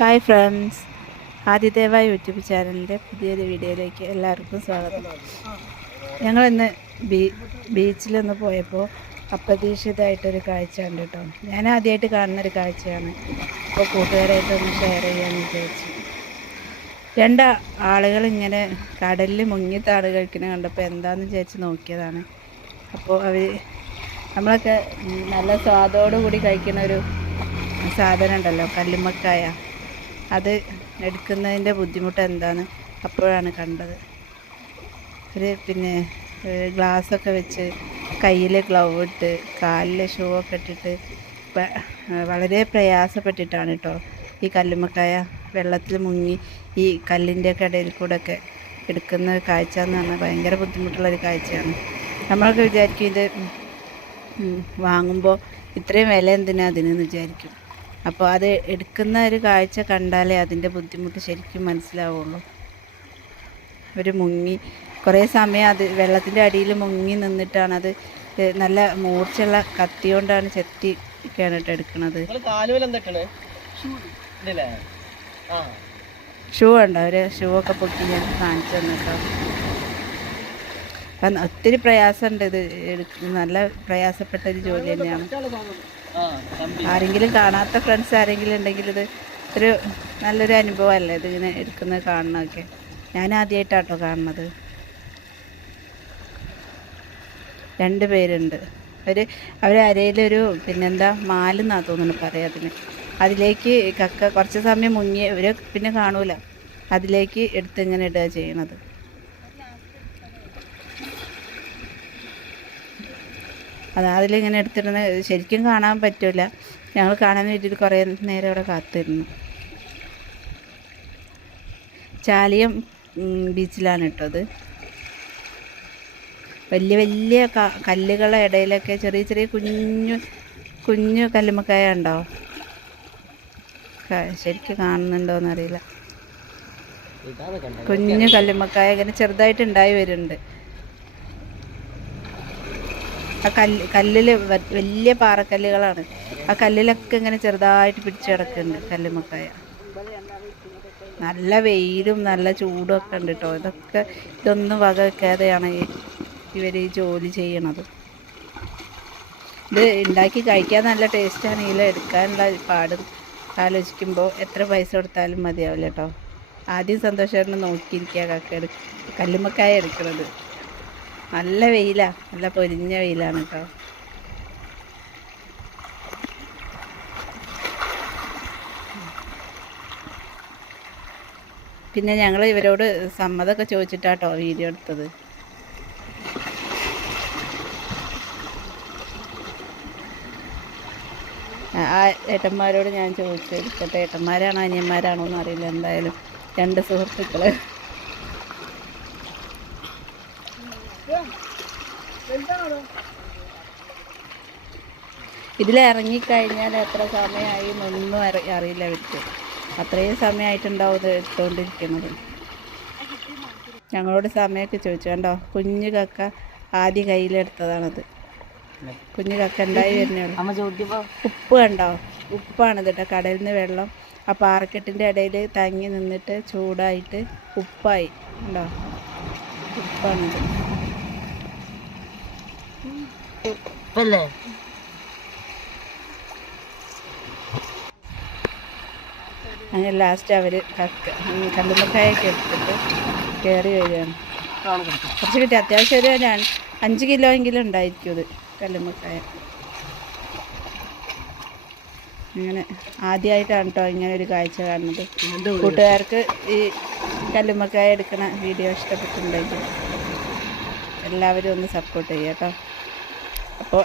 Hi friends Adideva YouTube ചാനലിന്റെ പുതിയൊരു വീഡിയോയിലേക്ക് എല്ലാവർക്കും സ്വാഗതം. ഞങ്ങളിന്ന് ബീ ബീച്ചിലൊന്ന് പോയപ്പോൾ അപ്രതീക്ഷിതമായിട്ടൊരു കാഴ്ച ഉണ്ട് കേട്ടോ. ഞാൻ ആദ്യമായിട്ട് കാണുന്നൊരു കാഴ്ചയാണ്. അപ്പോൾ കൂട്ടുകാരായിട്ടൊന്ന് ഷെയർ ചെയ്യാമെന്ന് വിചാരിച്ചു. രണ്ട് ആളുകൾ ഇങ്ങനെ കടലിൽ മുങ്ങി താട് കഴിക്കുന്ന കണ്ടപ്പോൾ എന്താണെന്ന് വിചാരിച്ച് നോക്കിയതാണ്. അപ്പോൾ അവർ നമ്മളൊക്കെ നല്ല സ്വാദോടു കൂടി കഴിക്കുന്ന ഒരു സാധനം ഉണ്ടല്ലോ കല്ലുമ്മക്കായ. അത് എടുക്കുന്നതിന്റെ ബുദ്ധിമുട്ട് എന്താണ്? അപ്പോഴാണ് കണ്ടത്. ഒരു പിന്നെ ഗ്ലാസ്സൊക്കെ വെച്ച് കയ്യിൽ ഗ്ലൗ ഇട്ട് കാലിൽ ഷൂ ഒക്കെ ഇട്ടിട്ട് വളരെ പ്രയാസപ്പെട്ടിട്ടാണ് കേട്ടോ ഈ കല്ലുമ്മക്കായ വെള്ളത്തിൽ മുങ്ങി ഈ കല്ലിന്റെ ഒക്കെ ഇടയിൽ കൂടെ ഒക്കെ എടുക്കുന്ന കാഴ്ച എന്ന് പറഞ്ഞാൽ ഭയങ്കര ബുദ്ധിമുട്ടുള്ളൊരു കാഴ്ചയാണ്. നമ്മളൊക്കെ വിചാരിക്കും ഇത് വാങ്ങുമ്പോൾ ഇത്രയും വില എന്തിനാ അതിനെന്ന് വിചാരിക്കും. അപ്പോൾ അത് എടുക്കുന്ന ഒരു കാഴ്ച കണ്ടാലേ അതിന്റെ ബുദ്ധിമുട്ട് ശരിക്കും മനസ്സിലാവുള്ളൂ. ഒരു മുങ്ങി കുറേ സമയം അത് വെള്ളത്തിന്റെ അടിയിൽ മുങ്ങി നിന്നിട്ടാണ് അത് നല്ല മൂർച്ചയുള്ള കത്തി കൊണ്ടാണ് ചെത്തി ഇതല്ലേ? ആ. ഷൂ ഉണ്ടോ ഒരു ഷൂ ഒക്കെ പൊട്ടി ഞാൻ കാണിച്ചു തന്നിട്ടോ അപ്പം ഒത്തിരി പ്രയാസമുണ്ട് ഇത് നല്ല പ്രയാസപ്പെട്ട ഒരു ജോലി തന്നെയാണ്. ആരെങ്കിലും കാണാത്ത ഫ്രണ്ട്സ് ആരെങ്കിലും ഉണ്ടെങ്കിൽ ഇത് ഒരു നല്ലൊരു അനുഭവമല്ലേ ഇതിങ്ങനെ എടുക്കുന്നത് കാണണമൊക്കെ ഞാൻ ആദ്യമായിട്ടാട്ടോ കാണുന്നത്. രണ്ട് പേരുണ്ട്. അവർ അരയിലൊരു പിന്നെന്താ മാലെന്നാ തോന്നുന്നു പറയാം അതിന്. അതിലേക്ക് കക്ക കുറച്ച് സമയം മുങ്ങി ഇവർ പിന്നെ കാണൂല. അതിലേക്ക് എടുത്ത് ഇങ്ങനെ ഇടുക ചെയ്യണത്. അത് അതിലിങ്ങനെ എടുത്തിരുന്ന് ശരിക്കും കാണാൻ പറ്റില്ല ഞങ്ങൾ കാണാൻ വേണ്ടിയിട്ട് കുറേ നേരം അവിടെ കാത്തിരുന്നു. ചാലിയം ബീച്ചിലാണ് കേട്ടത് വലിയ വലിയ ക- കല്ലുകളുടെ ഇടയിലൊക്കെ ചെറിയ ചെറിയ കുഞ്ഞു കുഞ്ഞു കല്ലുമക്കായ ഉണ്ടാവും ശരിക്കും കാണുന്നുണ്ടോ കണ്ടത്. കുഞ്ഞു കല്ലുമ്മക്കായ ഇങ്ങനെ ചെറുതായിട്ട് ഉണ്ടായി വരുന്നുണ്ട്. ആ കല്ല് കല്ലിൽ വലിയ പാറക്കല്ലുകളാണ്. ആ കല്ലിലൊക്കെ ഇങ്ങനെ ചെറുതായിട്ട് പിടിച്ചു കിടക്കുന്നുണ്ട് കല്ലുമക്കായ നല്ല വെയിലും നല്ല ചൂടും ഒക്കെ ഉണ്ട് കേട്ടോ ഇതൊക്കെ ഇതൊന്നും വക വെക്കാതെയാണ് ഇവർ ഈ ജോലി ചെയ്യണത്. ഇത് ഉണ്ടാക്കി കഴിക്കാൻ നല്ല ടേസ്റ്റാണെങ്കിലും എടുക്കാനുള്ള പാടും ആലോചിക്കുമ്പോൾ എത്ര പൈസ കൊടുത്താലും മതിയാവില്ല കേട്ടോ ആദ്യം സന്തോഷമായിട്ട് നോക്കിയിരിക്കുക കക്ക കല്ലുമ്മക്കായ എടുക്കുന്നത് നല്ല വെയിലാണ് നല്ല പൊരിഞ്ഞ വെയിലാണ് കേട്ടോ പിന്നെ ഞങ്ങൾ ഇവരോട് സമ്മതമൊക്കെ ചോദിച്ചിട്ടാട്ടോ വീഡിയോ എടുത്തത്. ആ ഏട്ടന്മാരോട് ഞാൻ ചോദിച്ചു ഇപ്പോഴത്തെ ഏട്ടന്മാരാണോ അനിയന്മാരാണോ എന്നറിയില്ല എന്തായാലും രണ്ട് സുഹൃത്തുക്കൾ ഇതിൽ ഇറങ്ങിക്കഴിഞ്ഞാൽ എത്ര സമയമായി എന്നൊന്നും അറി- അറിയില്ല അവർക്ക് അത്രയും സമയമായിട്ടുണ്ടാവും ഇത് എടുത്തുകൊണ്ടിരിക്കുന്നത് ഞങ്ങളോട് സമയമൊക്കെ ചോദിച്ചു. കണ്ടോ? കുഞ്ഞു കക്ക ആദ്യ കയ്യിലെടുത്തതാണത് കുഞ്ഞു കക്ക ഉണ്ടായി വരുന്നേ ഉള്ളൂ അമ്മ ചോദിച്ചപ്പോ ഉപ്പ് കണ്ടോ? ഉപ്പാണ് കേട്ടോ. കടയിൽ നിന്ന് വെള്ളം ആ പാറക്കെട്ടിന്റെ ഇടയിൽ തങ്ങി നിന്നിട്ട് ചൂടായിട്ട് ഉപ്പായി. ഉണ്ടോ ഉപ്പാണിത്. അല്ലേ അങ്ങനെ ലാസ്റ്റ് അവർ കല്ലുമ്മക്കായൊക്കെ എടുത്തിട്ട് കയറി വരികയാണ്. കുറച്ച് കിട്ടി. അത്യാവശ്യം ഒരു രണ്ട് അഞ്ച് കിലോ എങ്കിലും ഉണ്ടായിരിക്കും ഇത് കല്ലുമ്മക്കായ. അങ്ങനെ ആദ്യമായിട്ടാണ് കേട്ടോ ഇങ്ങനെ ഒരു കാഴ്ച കാണുന്നത്. കൂട്ടുകാർക്ക് ഈ കല്ലുമ്മക്കായ എടുക്കുന്ന വീഡിയോ ഇഷ്ടപ്പെട്ടിട്ടുണ്ടെങ്കിൽ എല്ലാവരും ഒന്ന് സപ്പോർട്ട് ചെയ്യാം കേട്ടോ അപ്പോൾ